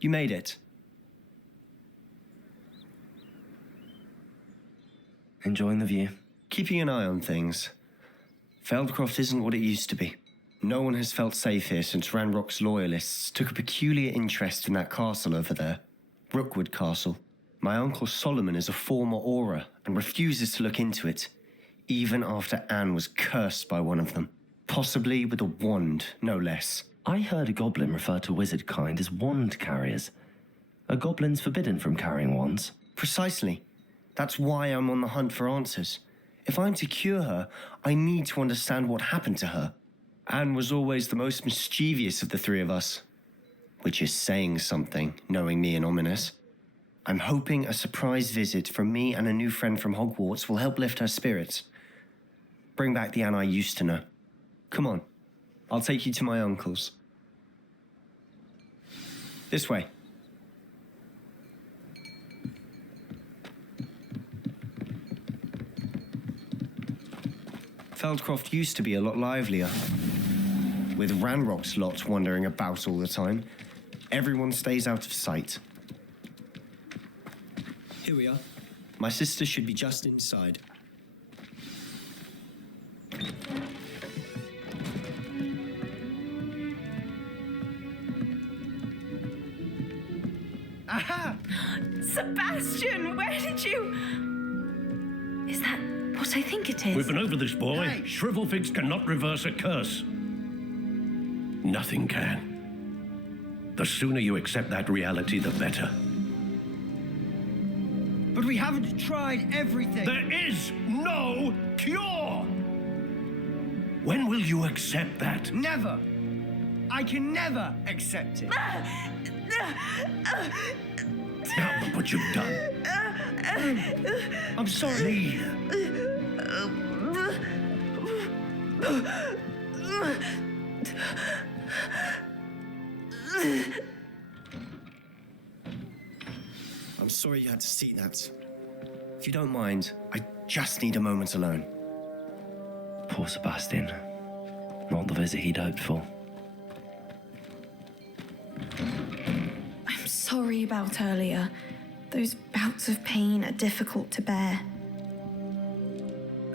You made it. Enjoying the view? Keeping an eye on things. Feldcroft isn't what it used to be. No one has felt safe here since Ranrock's loyalists took a peculiar interest in that castle over there. Rookwood Castle. My uncle Solomon is a former Auror and refuses to look into it, even after Anne was cursed by one of them. Possibly with a wand, no less. I heard a goblin refer to wizard kind as wand carriers. Are goblins forbidden from carrying wands? Precisely. That's why I'm on the hunt for answers. If I'm to cure her, I need to understand what happened to her. Anne was always the most mischievous of the three of us. Which is saying something, knowing me and Ominous. I'm hoping a surprise visit from me and a new friend from Hogwarts will help lift her spirits. Bring back the Anne I used to know. Come on, I'll take you to my uncle's. This way. Feldcroft used to be a lot livelier. With Ranrock's lot wandering about all the time, everyone stays out of sight. Here we are. My sister should be just inside. Aha! Sebastian, where did you... Is that what I think it is? We've been over this, boy. Hey. Shrivelfigs cannot reverse a curse. Nothing can. The sooner you accept that reality, the better. But we haven't tried everything. There is no cure! When will you accept that? Never. I can never accept it. Now look what you've done. I'm sorry. Leave. I'm sorry you had to see that. If you don't mind, I just need a moment alone. Poor Sebastian. Not the visit he'd hoped for. I'm sorry about earlier. Those bouts of pain are difficult to bear.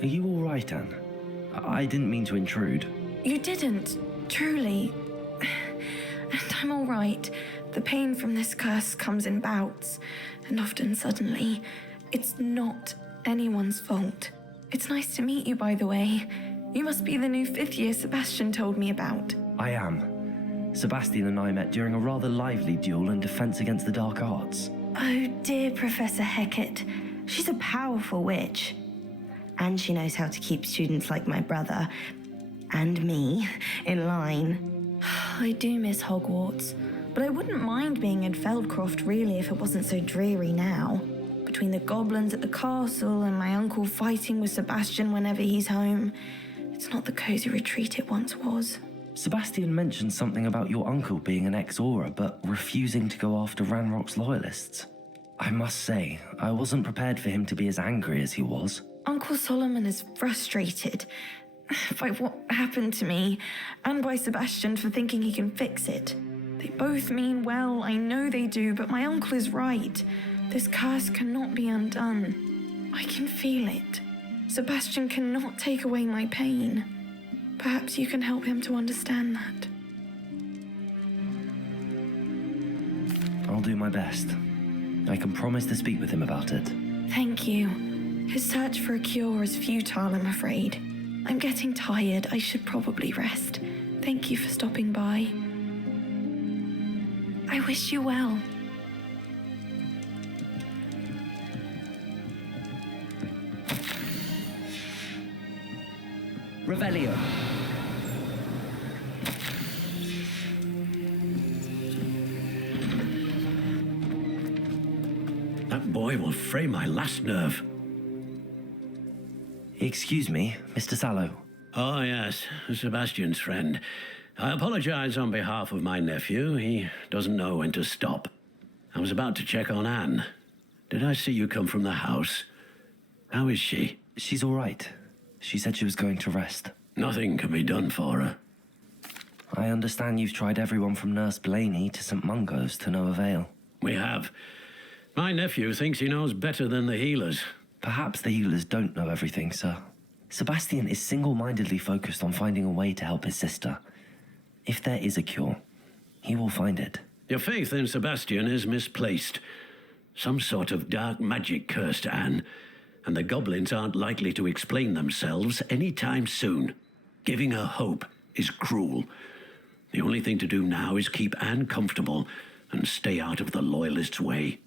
Are you all right, Anne? I didn't mean to intrude. You didn't, truly. And I'm all right. The pain from this curse comes in bouts, and often suddenly. It's not anyone's fault. It's nice to meet you, by the way. You must be the new fifth year Sebastian told me about. I am. Sebastian and I met during a rather lively duel in defense against the dark arts. Oh dear, Professor Hecat. She's a powerful witch. And she knows how to keep students like my brother, and me, in line. I do miss Hogwarts, but I wouldn't mind being in Feldcroft really if it wasn't so dreary now. Between the goblins at the castle and my uncle fighting with Sebastian whenever he's home, it's not the cozy retreat it once was. Sebastian mentioned something about your uncle being an ex-Auror, but refusing to go after Ranrock's loyalists. I must say, I wasn't prepared for him to be as angry as he was. Uncle Solomon is frustrated by what happened to me, and by Sebastian for thinking he can fix it. They both mean well, I know they do, but my uncle is right. This curse cannot be undone. I can feel it. Sebastian cannot take away my pain. Perhaps you can help him to understand that. I'll do my best. I can promise to speak with him about it. Thank you. His search for a cure is futile, I'm afraid. I'm getting tired. I should probably rest. Thank you for stopping by. I wish you well. Revelio. That boy will fray my last nerve. Excuse me, Mr. Sallow. Oh, yes, Sebastian's friend. I apologize on behalf of my nephew. He doesn't know when to stop. I was about to check on Anne. Did I see you come from the house? How is she? She's all right. She said she was going to rest. Nothing can be done for her. I understand you've tried everyone from Nurse Blaney to St. Mungo's to no avail. We have. My nephew thinks he knows better than the healers. Perhaps the healers don't know everything, sir. Sebastian is single-mindedly focused on finding a way to help his sister. If there is a cure, he will find it. Your faith in Sebastian is misplaced. Some sort of dark magic cursed Anne, and the goblins aren't likely to explain themselves anytime soon. Giving her hope is cruel. The only thing to do now is keep Anne comfortable and stay out of the Loyalists' way.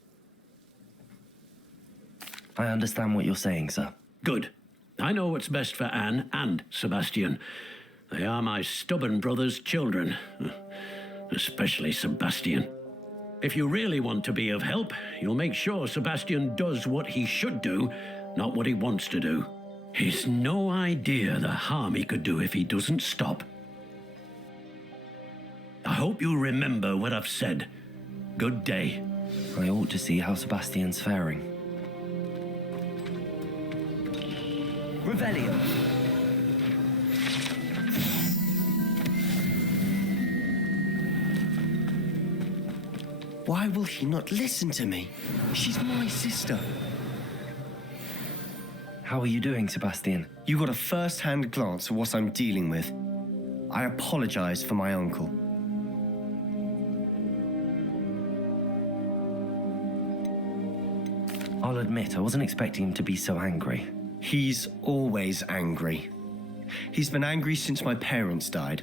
I understand what you're saying, sir. Good. I know what's best for Anne and Sebastian. They are my stubborn brother's children. Especially Sebastian. If you really want to be of help, you'll make sure Sebastian does what he should do, not what he wants to do. He's no idea the harm he could do if he doesn't stop. I hope you remember what I've said. Good day. I ought to see how Sebastian's faring. Revelio. Why will he not listen to me? She's my sister. How are you doing, Sebastian? You got a first-hand glance at what I'm dealing with. I apologize for my uncle. I'll admit, I wasn't expecting him to be so angry. He's always angry. He's been angry since my parents died.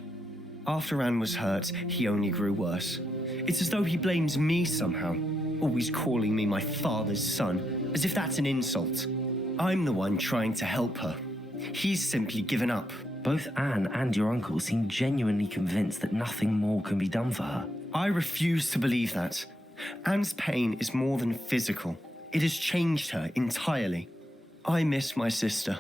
After Anne was hurt, he only grew worse. It's as though he blames me somehow, always calling me my father's son, as if that's an insult. I'm the one trying to help her. He's simply given up. Both Anne and your uncle seem genuinely convinced that nothing more can be done for her. I refuse to believe that. Anne's pain is more than physical. It has changed her entirely. I miss my sister.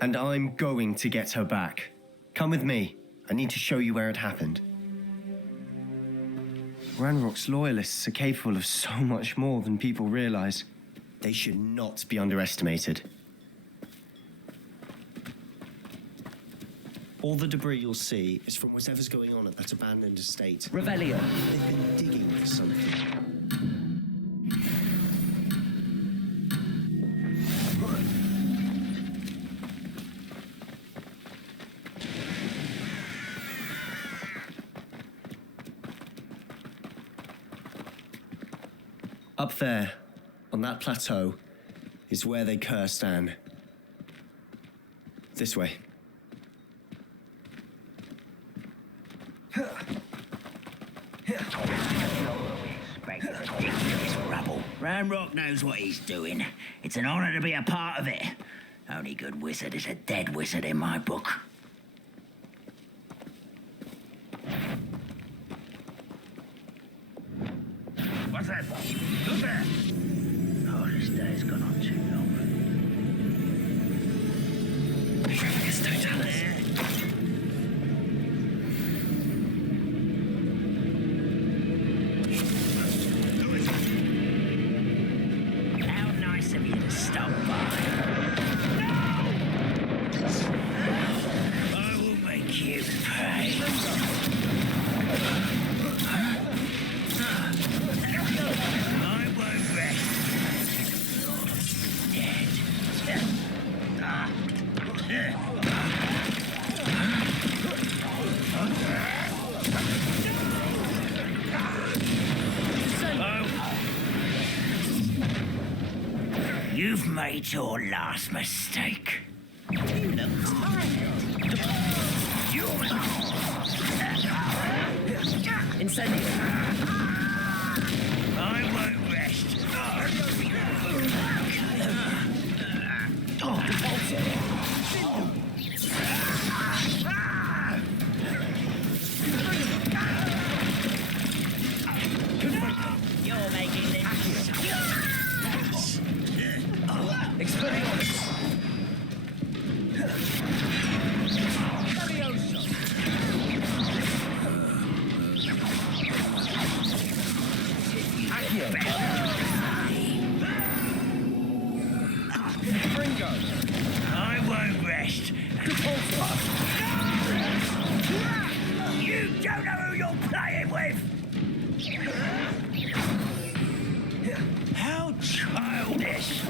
And I'm going to get her back. Come with me. I need to show you where it happened. Ranrock's loyalists are capable of so much more than people realize. They should not be underestimated. All the debris you'll see is from whatever's going on at that abandoned estate. Revelio. They've been digging for something. Up there, on that plateau, is where they cursed Anne. This way. Ranrock knows what he's doing. It's an honor to be a part of it. Only good wizard is a dead wizard in my book. What's that? Look there! Oh, this day's gone on too long. It's Totalis. How nice of you to stop by. I will make you pay. I won't rest. Dead. You've made your last mistake. You look tired. Incendio. I won't rest. You're making this. Expelliarmus. Fringo. I won't rest. this.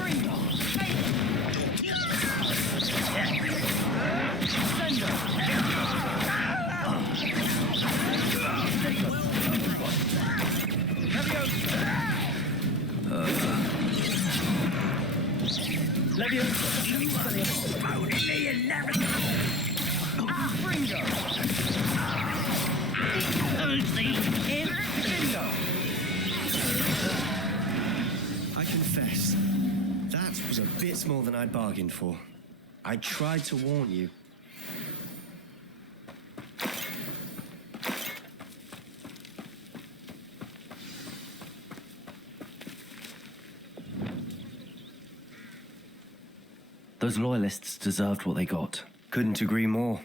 I confess, that was a bit more than I'd bargained for. I tried to warn you. Those loyalists deserved what they got. Couldn't agree more.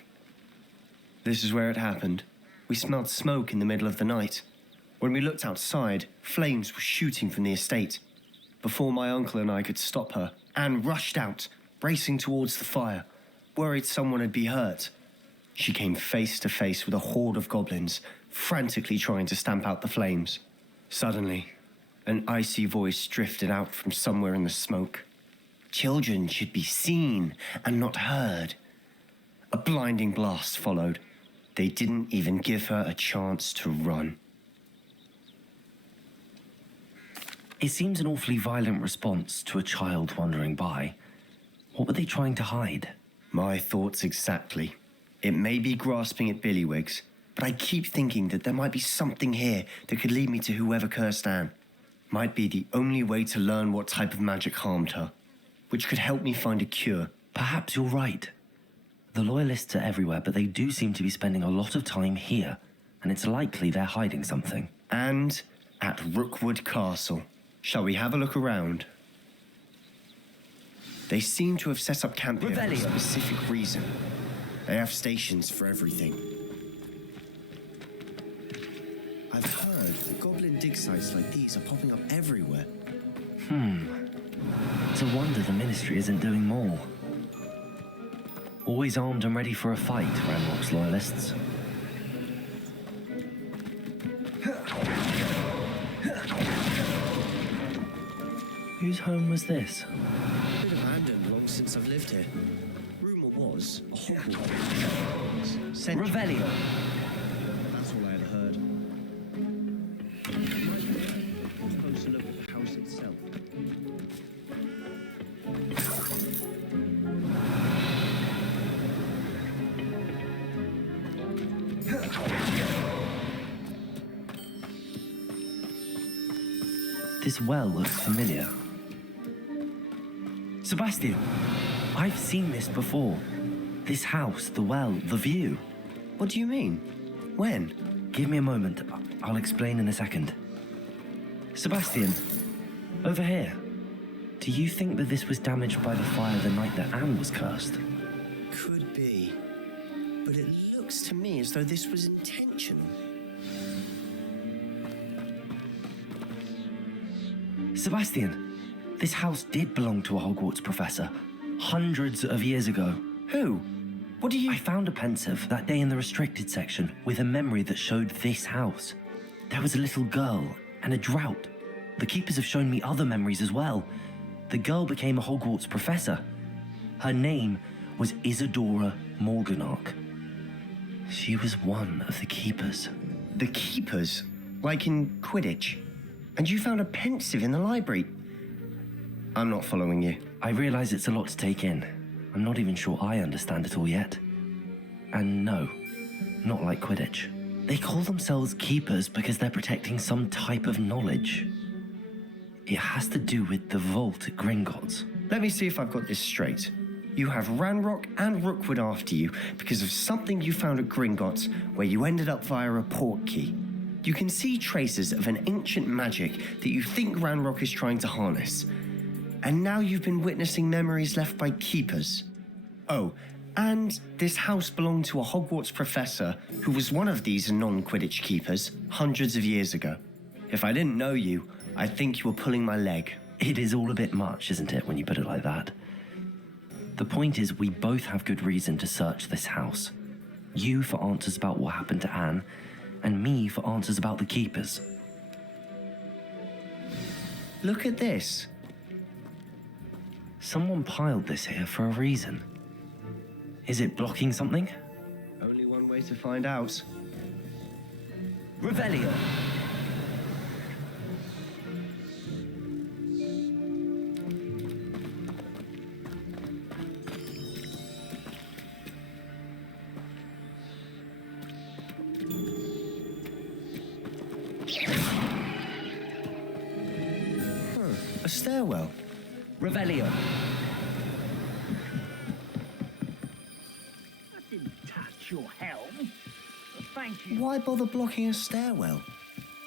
This is where it happened. We smelled smoke in the middle of the night. When we looked outside, flames were shooting from the estate. Before my uncle and I could stop her, Anne rushed out, racing towards the fire, worried someone had been hurt. She came face to face with a horde of goblins, frantically trying to stamp out the flames. Suddenly, an icy voice drifted out from somewhere in the smoke. Children should be seen and not heard. A blinding blast followed. They didn't even give her a chance to run. It seems an awfully violent response to a child wandering by. What were they trying to hide? My thoughts exactly. It may be grasping at billywhigs, but I keep thinking that there might be something here that could lead me to whoever cursed Anne. Might be the only way to learn what type of magic harmed her, which could help me find a cure. Perhaps you're right. The loyalists are everywhere, but they do seem to be spending a lot of time here, and it's likely they're hiding something. And at Rookwood Castle. Shall we have a look around? They seem to have set up camp here for a specific reason. They have stations for everything. I've heard that goblin dig sites like these are popping up everywhere. It's a wonder the Ministry isn't doing more. Always armed and ready for a fight, Ranrock's loyalists. Whose home was this? Been abandoned long since I've lived here. Rumor was a Hogwarts. Revelio. That's all I had heard. Might be a closer look at the house itself. This well looks familiar. Sebastian, I've seen this before. This house, the well, the view. What do you mean? When? Give me a moment. I'll explain in a second. Sebastian, over here. Do you think that this was damaged by the fire the night that Anne was cursed? Could be. But it looks to me as though this was intentional. Sebastian, this house did belong to a Hogwarts professor, hundreds of years ago. Who? What do you... I found a pensive that day in the restricted section with a memory that showed this house. There was a little girl and a drought. The keepers have shown me other memories as well. The girl became a Hogwarts professor. Her name was Isadora Morganach. She was one of the keepers. The keepers? Like in Quidditch? And you found a pensive in the library? I'm not following you. I realize it's a lot to take in. I'm not even sure I understand it all yet. And no, not like Quidditch. They call themselves keepers because they're protecting some type of knowledge. It has to do with the vault at Gringotts. Let me see if I've got this straight. You have Ranrock and Rookwood after you because of something you found at Gringotts where you ended up via a port key. You can see traces of an ancient magic that you think Ranrock is trying to harness. And now you've been witnessing memories left by keepers. Oh, and this house belonged to a Hogwarts professor who was one of these non-Quidditch keepers hundreds of years ago. If I didn't know you, I'd think you were pulling my leg. It is all a bit much, isn't it, when you put it like that? The point is, we both have good reason to search this house. You for answers about what happened to Anne, and me for answers about the keepers. Look at this. Someone piled this here for a reason. Is it blocking something? Only one way to find out. Revelio! A stairwell. Revelio! I didn't touch your helm. Thank you. Why bother blocking a stairwell?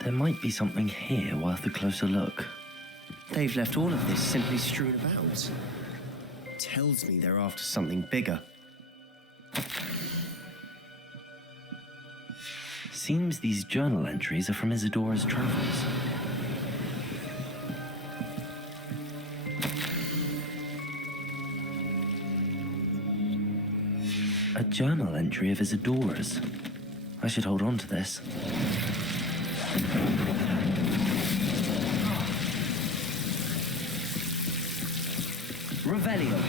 There might be something here worth a closer look. They've left all of this simply strewn about. Tells me they're after something bigger. Seems these journal entries are from Isadora's travels. A journal entry of Isadora's. I should hold on to this. Revelio.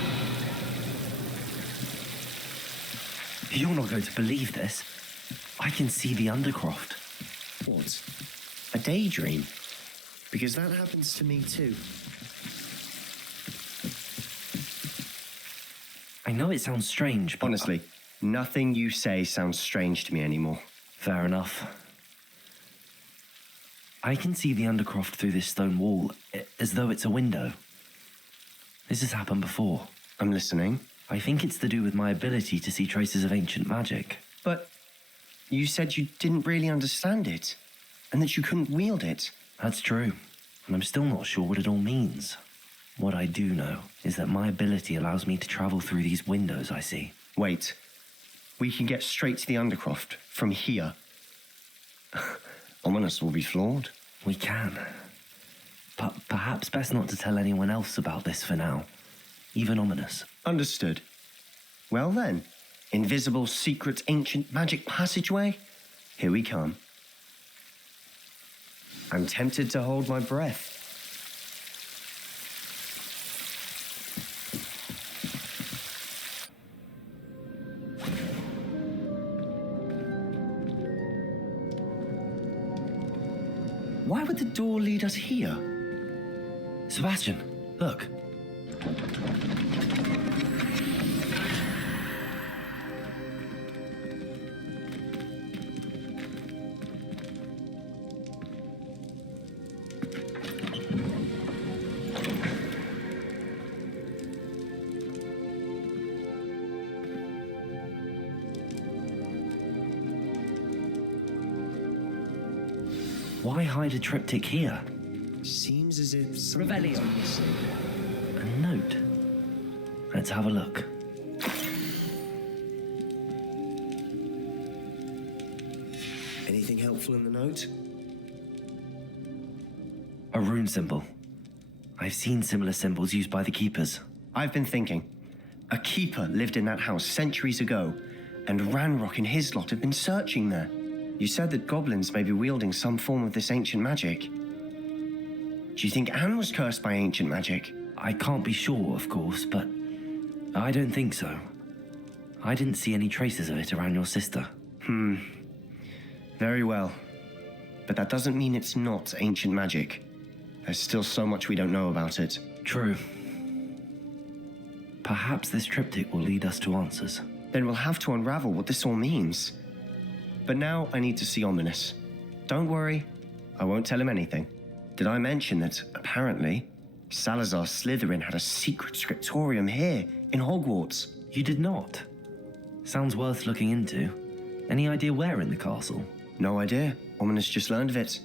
You're not going to believe this. I can see the Undercroft. What? A daydream? Because that happens to me too. I know it sounds strange, but... Honestly, nothing you say sounds strange to me anymore. Fair enough. I can see the Undercroft through this stone wall, as though it's a window. This has happened before. I'm listening. I think it's to do with my ability to see traces of ancient magic. But you said you didn't really understand it, and that you couldn't wield it. That's true, and I'm still not sure what it all means. What I do know is that my ability allows me to travel through these windows I see. Wait. We can get straight to the Undercroft from here. Ominous will be flawed. We can. But perhaps best not to tell anyone else about this for now. Even Ominous. Understood. Well then, invisible, secret, ancient magic passageway? Here we come. I'm tempted to hold my breath. Why would the door lead us here? Sebastian, look. Why hide a triptych here? Seems as if Revelio. missing. A note. Let's have a look. Anything helpful in the note? A rune symbol. I've seen similar symbols used by the keepers. I've been thinking. A keeper lived in that house centuries ago, and Ranrock and his lot have been searching there. You said that goblins may be wielding some form of this ancient magic. Do you think Anne was cursed by ancient magic? I can't be sure, of course, but I don't think so. I didn't see any traces of it around your sister. Very well. But that doesn't mean it's not ancient magic. There's still so much we don't know about it. True. Perhaps this triptych will lead us to answers. Then we'll have to unravel what this all means. But now I need to see Ominous. Don't worry, I won't tell him anything. Did I mention that, apparently, Salazar Slytherin had a secret scriptorium here, in Hogwarts? You did not. Sounds worth looking into. Any idea where in the castle? No idea. Ominous just learned of it.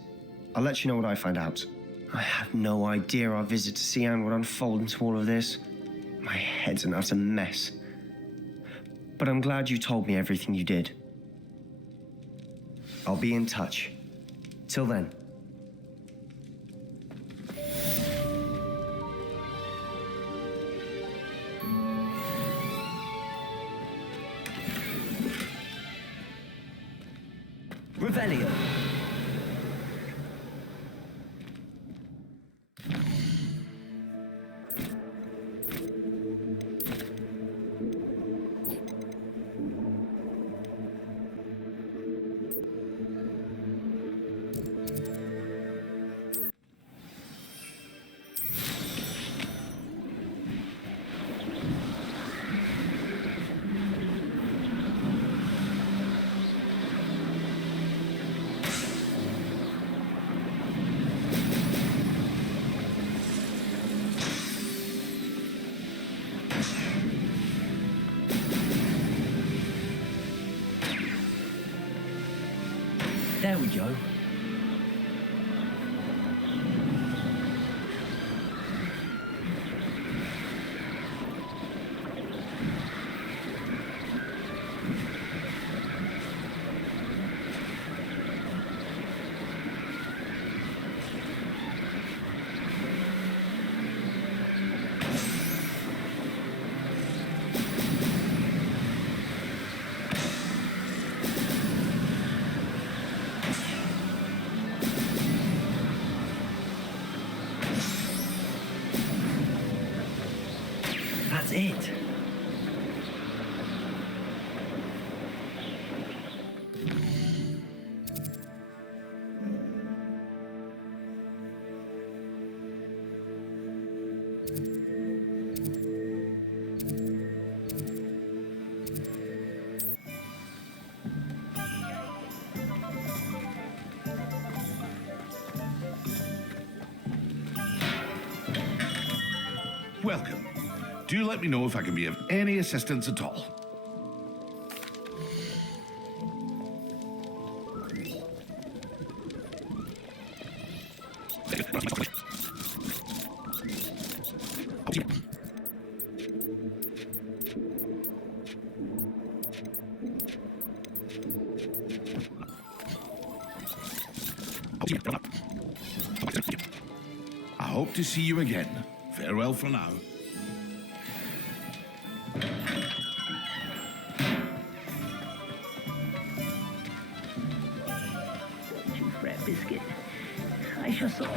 I'll let you know what I find out. I have no idea our visit to see Anne would unfold into all of this. My head's an utter mess. But I'm glad you told me everything you did. I'll be in touch. Till then. Revelio. There we go. That's it. Welcome. Do let me know if I can be of any assistance at all. I hope to see you again. Farewell for now. Fret biscuit. I shall sort.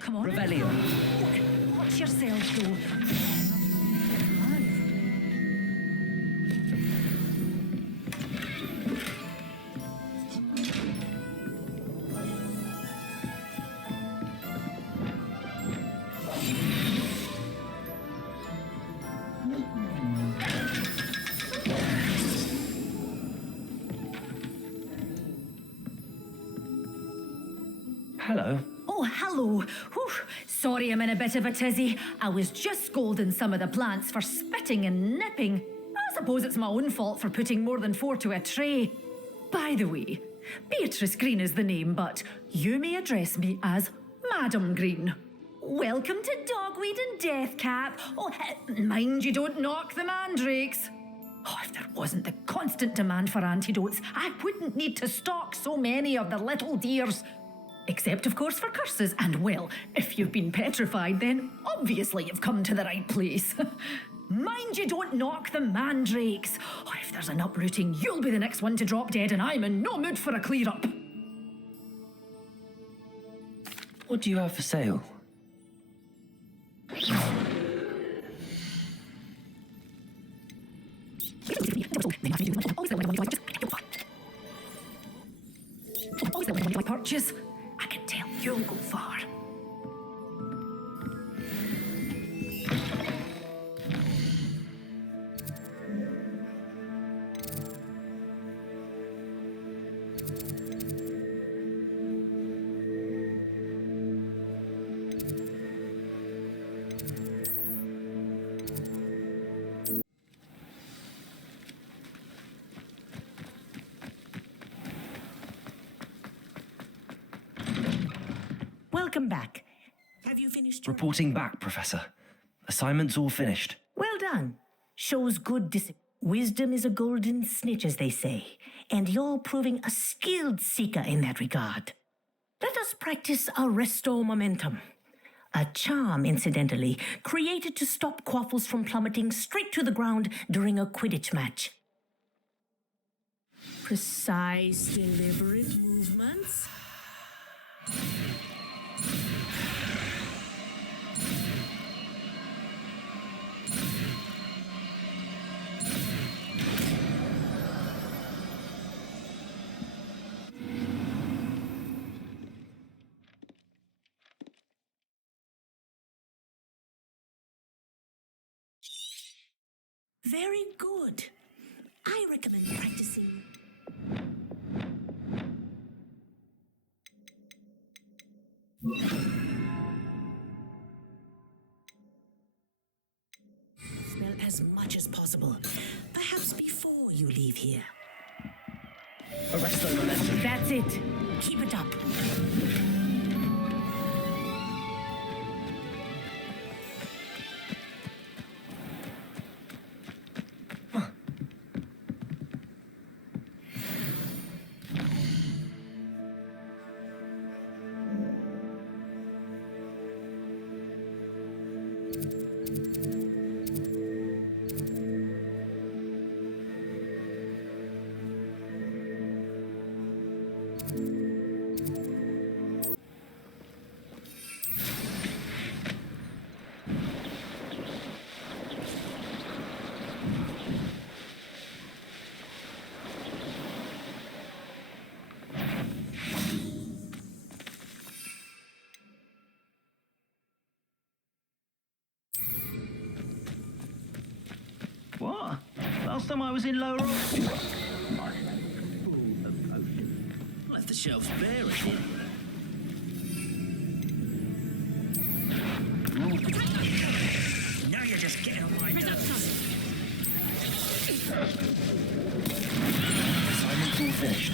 Come on. Revelio. Watch yourselves, though. Hello. Oh, hello. Whew. Sorry I'm in a bit of a tizzy. I was just scolding some of the plants for spitting and nipping. I suppose it's my own fault for putting more than 4 to a tray. By the way, Beatrice Green is the name, but you may address me as Madam Green. Welcome to Dogweed and Deathcap. Oh, mind you don't knock the mandrakes. Oh, if there wasn't the constant demand for antidotes, I wouldn't need to stock so many of the little dears. Except, of course, for curses. And, well, if you've been petrified, then obviously you've come to the right place. Mind you don't knock the mandrakes. Oh, if there's an uprooting, you'll be the next one to drop dead, and I'm in no mood for a clear-up. What do you have for sale? Purchase. I can tell you'll go far. Welcome back. Have you finished? Reporting back, Professor. Assignment's all finished. Well done. Shows good discipline. Wisdom is a golden snitch, as they say, and you're proving a skilled seeker in that regard. Let us practice Arresto Momentum. A charm, incidentally, created to stop quaffles from plummeting straight to the ground during a Quidditch match. Precise, deliberate movements. Very good. I recommend practicing. Smell as much as possible. Perhaps before you leave here. Arresto momentum. That's it. Keep it up. What? Last time I was in Lower Left the shelves bare again. Now you're just getting on my nerves. Assignment's all finished.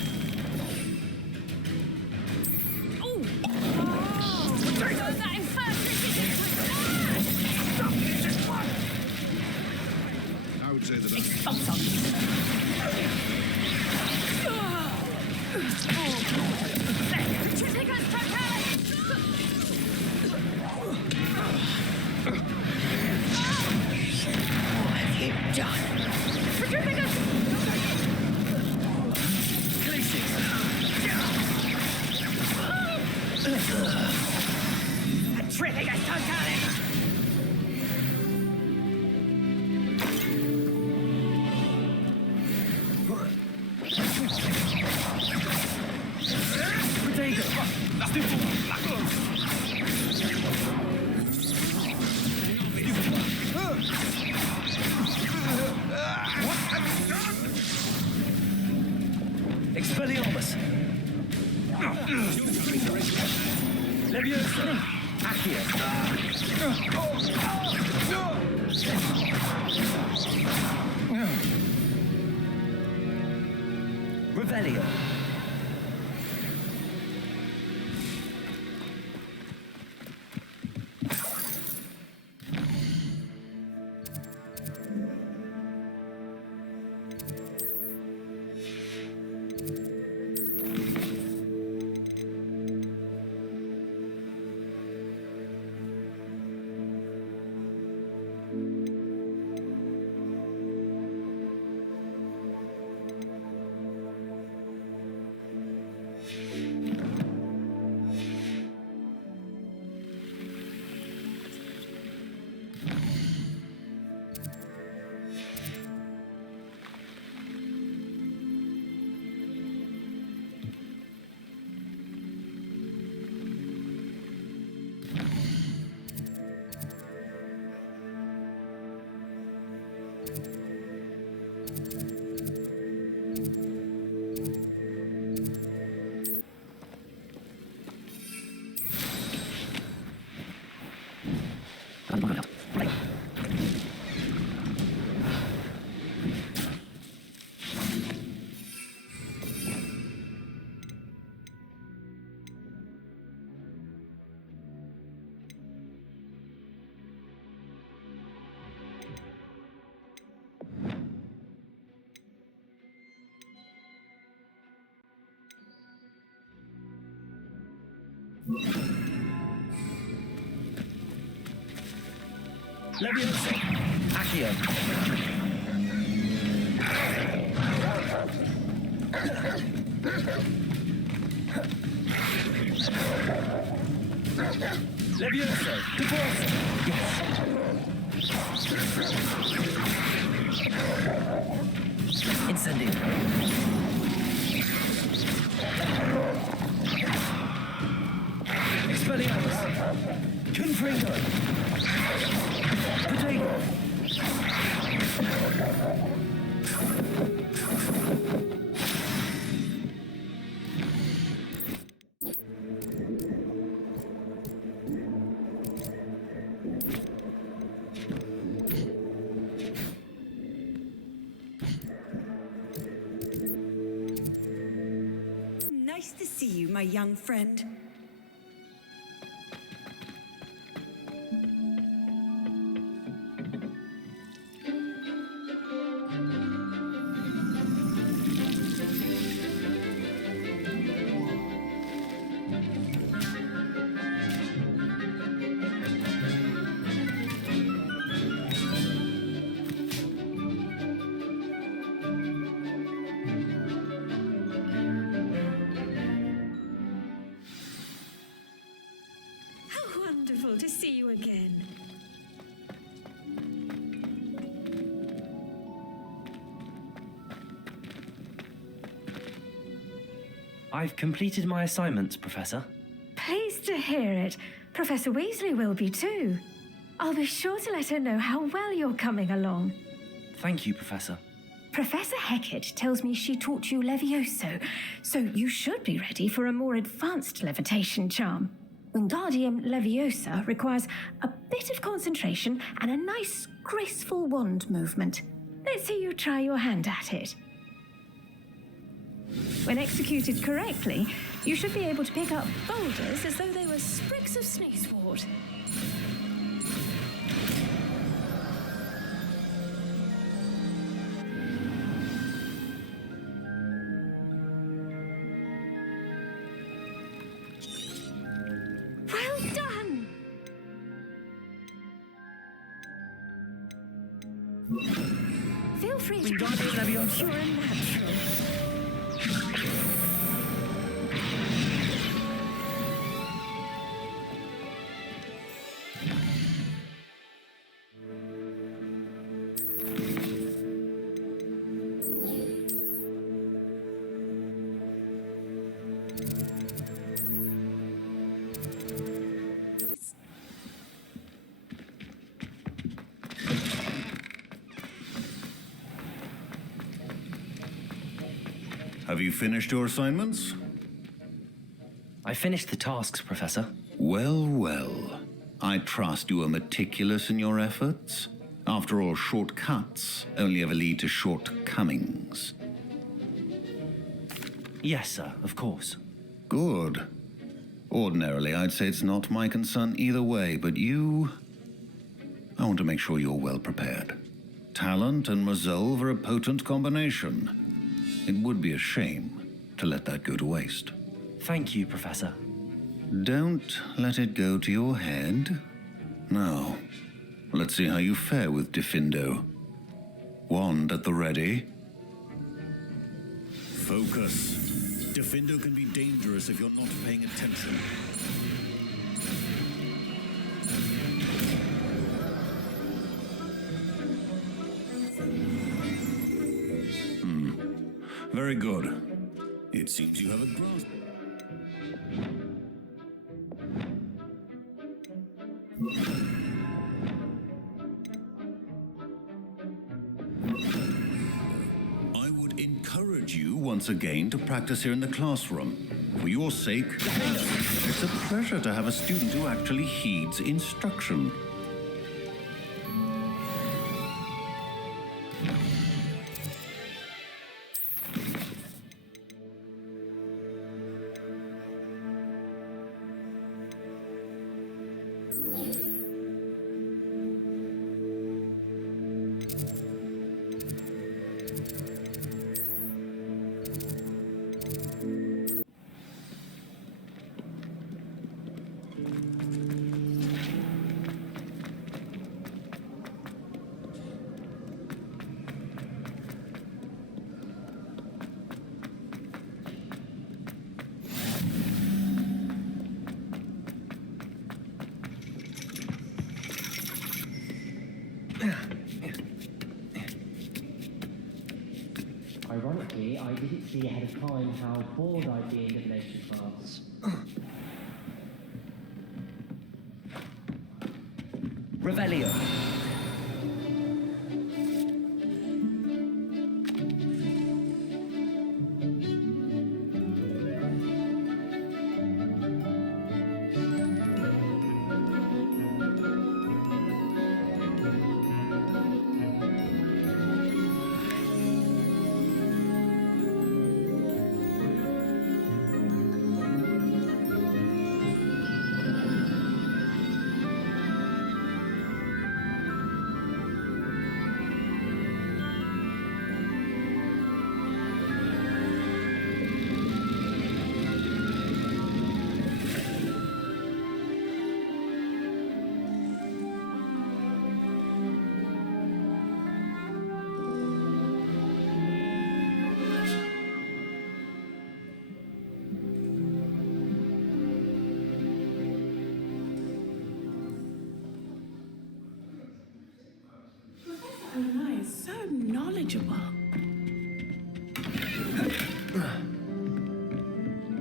I would say that What have you done? Expelliarmus! Leviosa! Accio! Revelio! Leviosa! Accio! Leviosa! Divorce! Yes! Incendio! Expelliarmus! Confringo! Potato! Nice to see you, my young friend. Wonderful to see you again. I've completed my assignments, Professor. Pleased to hear it. Professor Weasley will be too. I'll be sure to let her know how well you're coming along. Thank you, Professor. Professor Hecat tells me she taught you Levioso, so you should be ready for a more advanced levitation charm. Wingardium Leviosa requires a bit of concentration and a nice, graceful wand movement. Let's see you try your hand at it. When executed correctly, you should be able to pick up boulders as though they were sprigs of snakeswort. Well done! Feel free to Wingardium Leviosa. You're a natural. Have you finished your assignments? I finished the tasks, Professor. Well, well. I trust you are meticulous in your efforts. After all, shortcuts only ever lead to shortcomings. Yes, sir, of course. Good. Ordinarily, I'd say it's not my concern either way, but you... I want to make sure you're well prepared. Talent and resolve are a potent combination. It would be a shame to let that go to waste. Thank you, Professor. Don't let it go to your head. Now, let's see how you fare with Diffindo. Wand at the ready. Focus. Diffindo can be dangerous if you're not paying attention. Very good. It seems you have a grasp. I would encourage you once again to practice here in the classroom. For your sake, it's a pleasure to have a student who actually heeds instruction. Ironically, I didn't see ahead of time how bored I'd be in divination class. Revelio. manageable.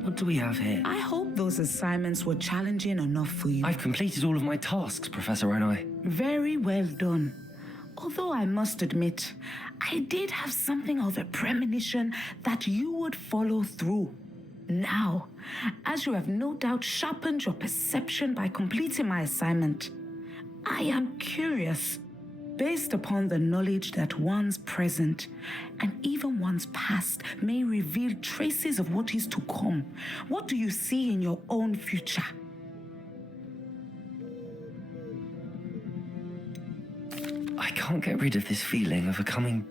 What do we have here? I hope those assignments were challenging enough for you. I've completed all of my tasks, Professor Onai. Very well done. Although I must admit, I did have something of a premonition that you would follow through. Now, as you have no doubt sharpened your perception by completing my assignment, I am curious, based upon the knowledge that one's present and even one's past may reveal traces of what is to come. What do you see in your own future? I can't get rid of this feeling of a coming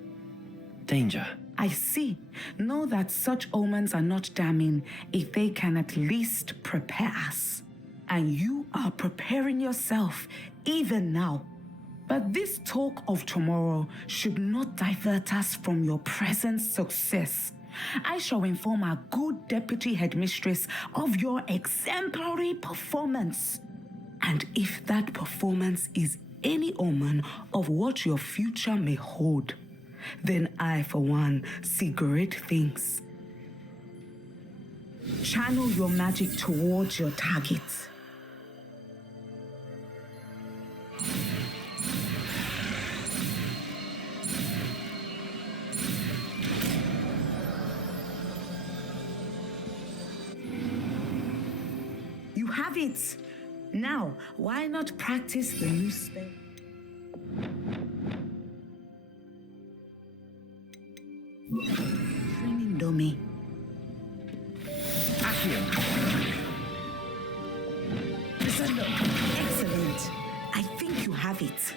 danger. I see. Know that such omens are not damning if they can at least prepare us. And you are preparing yourself even now. But this talk of tomorrow should not divert us from your present success. I shall inform our good deputy headmistress of your exemplary performance. And if that performance is any omen of what your future may hold, then I, for one, see great things. Channel your magic towards your targets. You have it! Now, why not practice the new spell? Training dummy. Accio. Descendo. Excellent. I think you have it.